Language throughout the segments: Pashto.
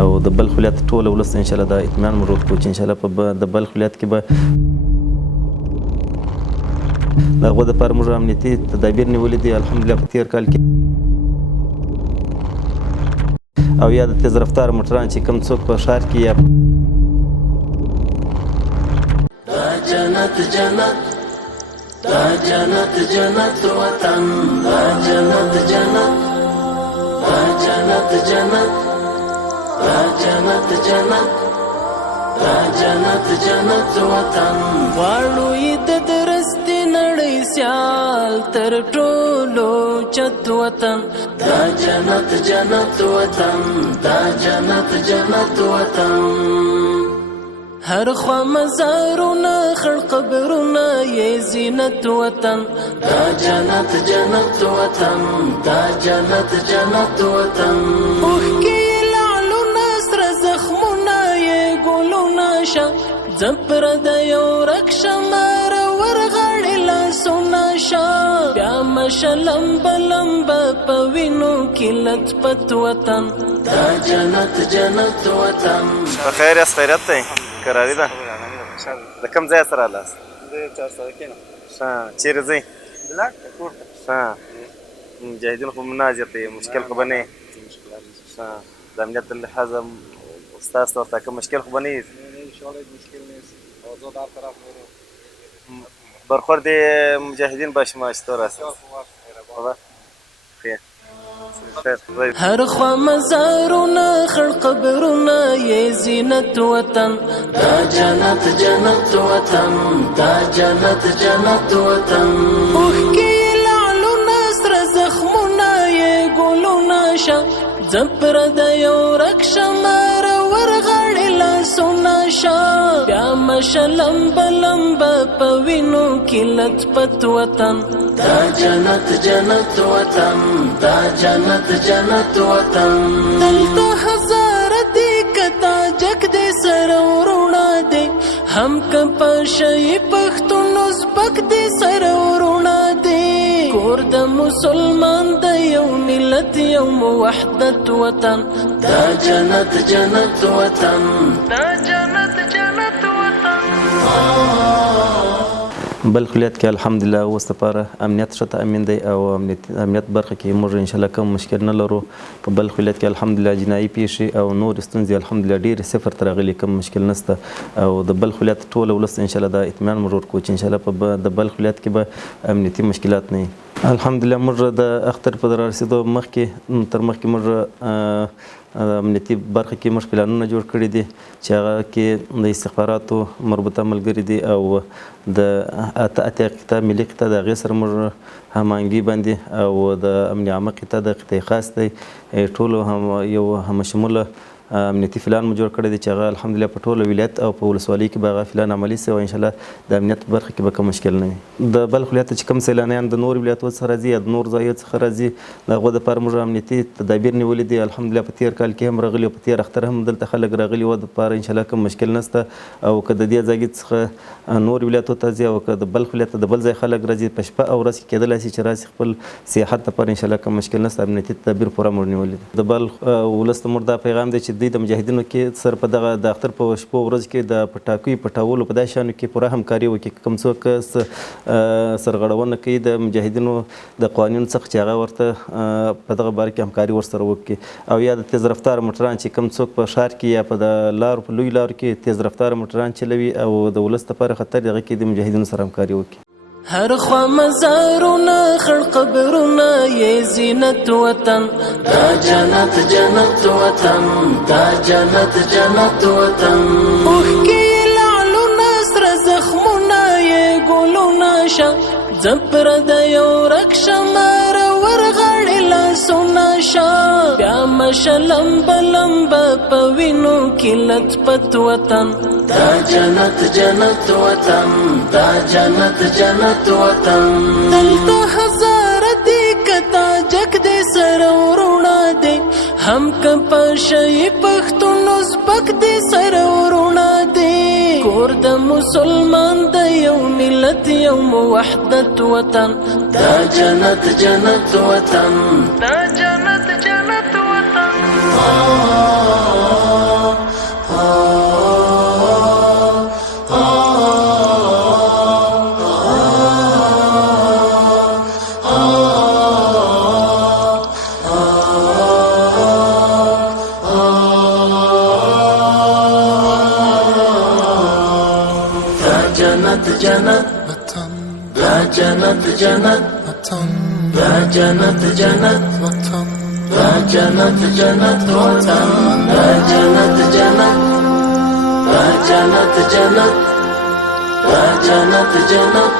او د بلخ ولایت ټول ولس ان شاء الله دا اطمینان مو ورکړو چې ان شاء الله په د بلخ ولایت کې به د هغو دپاره موږ امنیتي تدابیر نیولي دي الحمدلله په تېر کال کې او یا د تیز رفتار موټران چې کوم څوک په ښار کې یا دا جنت جنت دا جنت جنت وطن دا جنت جنت دا جنت جنت دا جنت جنت دا جنت جنت وطن غواړو یې د درستې نړۍ سیال تر ټولو چت وطن دا جنت جنت وطن دا جنت جنت وطن هر خوا مزارونه خړ قبرونه یې زینت وطن دا جنت جنت وطن دا جنت جنت وطن اوښکې لعلونه سره زخمونه یې ګلونه شه زپر د یو رک شمار ورغړې لاسونه شه بیا مشه لمبه لمبه په وینو کې لطپت وطن دا جنت جنت وطن په خیر یاست خیریت دی کراري ده د کوم ځای سره رالاست زه 4 سره کېنم ښه چیرې ځئ بلاک ته کور ته ښه مجاهدین خو مناظر دی مشکل خو به نه ښه د امنیت له لحاظه ستاسو ورته کوم مشکل خو به نه وي انشاءالله مشکل نیست آزاد هر طرف میرو برخورد مجاهدین باشه ما چطور است خیر هر خوا مزارونه خړ قبرونه یې زینت وطن دا جنت جنت وطن دا جنت جنت وطن اوښکې لعلونه سره زخمونه یې ګلونه شه زپر د یو رک شمار ورغړې لاسونه شه بیا مشه لمبه لمبه په وینو کې لطپت وطن دا جنت جنت وطن دا جنت جنت وطن دلته هزار دی کتا جگ دی سره ورونه دی هم که پشی پښتون ازبک دی سره ورونه دی کور د مسلمان د یو ملت یو وحدت وطن دا جنت جنت وطن دا جنت جنت وطن بلخ ولایت کې الحمدلله اوس دپاره امنیت ښه تأمین دی او امنیت برخه کې موږ انشاءالله کوم مشکل نه لرو په بلخ ولایت کې الحمدلله جنایي پیښې او نورې ستونزې الحمدلله ډېرې صفر ته راغلي کوم مشکل نشته او د بلخ ولایت ټول ولس انشاءالله دا اطمینان موږ ورکړو چې انشاءالله په د بلخ ولایت کې به امنیتي مشکلات نه وي الحمدلله موږ د اختر په رارسېدو مخکې تر مخکې موږ امنیتي برخه کې موږ پلانونه جوړ کړي دي چې هغه کې د استخباراتو مربوطه ملګري دي او د اتیا قطعه ملي قطعه د هغې سره موږ هماهنګي باندې او د امن عامه قطعه د قطعې خاص دی ټولو یو همشموله امنیتي پلان مو جوړ کړی دی چې هغه الحمدلله په ټوله ولایت او په ولسوالۍ کې به هغه پلان عملي سي او انشاءالله د امنیت برخه کې به کوم مشکل نه وي د بلخ ولایت چې کوم سیلانیان د نورو ولایتونو څخه راځي یا د نورو ځایونو څخه راځي د هغو دپاره موږ امنیتي تدابیر نیولي دي الحمدلله په تېر کال کې هم راغلي او په تېر اختر هم دلته خلک راغلي وو دپاره انشاءالله کوم مشکل نشته او که د دې ځای څخه نورو ولایتونو ته ځي او که د بلخ ولایت د بل ځای خلک راځي په شپه او ورځ کې کېدلی شي چې راسي خپل سیاحت دپاره انشاءالله کوم مشکل نشته امنیتي تدابیر پوره موږ نیولي دي د بلخ ولس ته موږ دا پیغام دی چې دوی د مجاهدینو کې سر په دغه د اختر په شپو ورځ کې د پټاکیو پټولو په داسې شیانو کې پوره همکاري وکړي کوم څوک سرغړونه کوي د مجاهدینو د قوانینو څخه چې هغه ورته په دغه باره کې همکاري ورسره وکړي او یا د تیز رفتار موټران چې کوم څوک په ښار کې یا په د لارو په لویو لارو کې تیز رفتار موټران چلوي او د ولس دپاره خطر دغه کې د مجاهدینو سره همکاري وکړي هر خوا مزارونه خړ قبرونه یې زینت وطن دا جنت جنت وطن دا جنت جنت وطن اوښکې لعلونه سره زخمونه یې ګلونه شه زپر د یو رک شمار ورغړې لاسونه شه بیا مشه لمبه لمبه په وینو کې لطپت وطن دا جنت جنت وطن دا جنت جنت وطن دلته هزار دی کتا جگ دی سره ورونه دی هم که پشی پښتون ازبک دی سره ورونه دی کور د مسلمان د یو ملت یو وحدت وطن دا جنت جنت وطن دا جنت جنت وطن جنت وطن دا جنت جنت وطن دا جنت جنت وطن دا جنت جنت وطن دا جنت جنت دا جنت جنت دا جنت جنت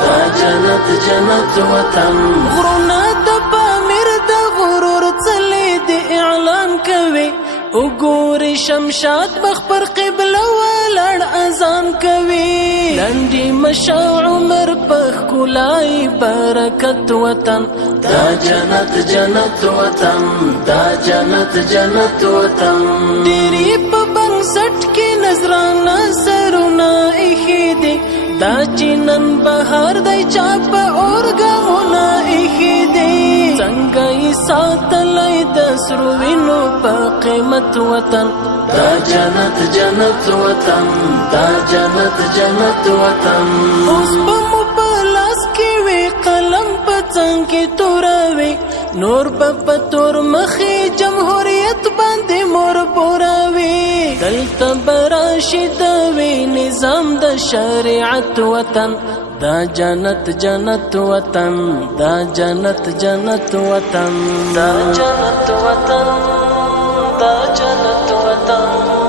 دا جنت جنت وطن غرونه د پامیر د غرور څلې د اعلان کوي وګوري شمشاد مخ پر قبله ولاړ اذان کوي لنډي مشا عمر په ښکلای برکت وطن دا جنت جنت وطن دا جنت جنت وطن ډېرې په بنسټ کې نظرانه سرونه ایښي دي دا چې نن بهار دی چا په اورګامونه ایښي دي څنګه یې ساتلی د سرو وینو په قیمت وطن دا جنت جنت وطن دا جنت جنت وطن اوس به مو په لاس کې وي قلم په څنګ کې توروي نور به په تور مخې جمهوریت باندې مور بوروي دلته به راشي د وي نظام د شریعت وطن دا جنت جنت وطن دا جنت جنت وطن دا جنت وطن دا جنت وطن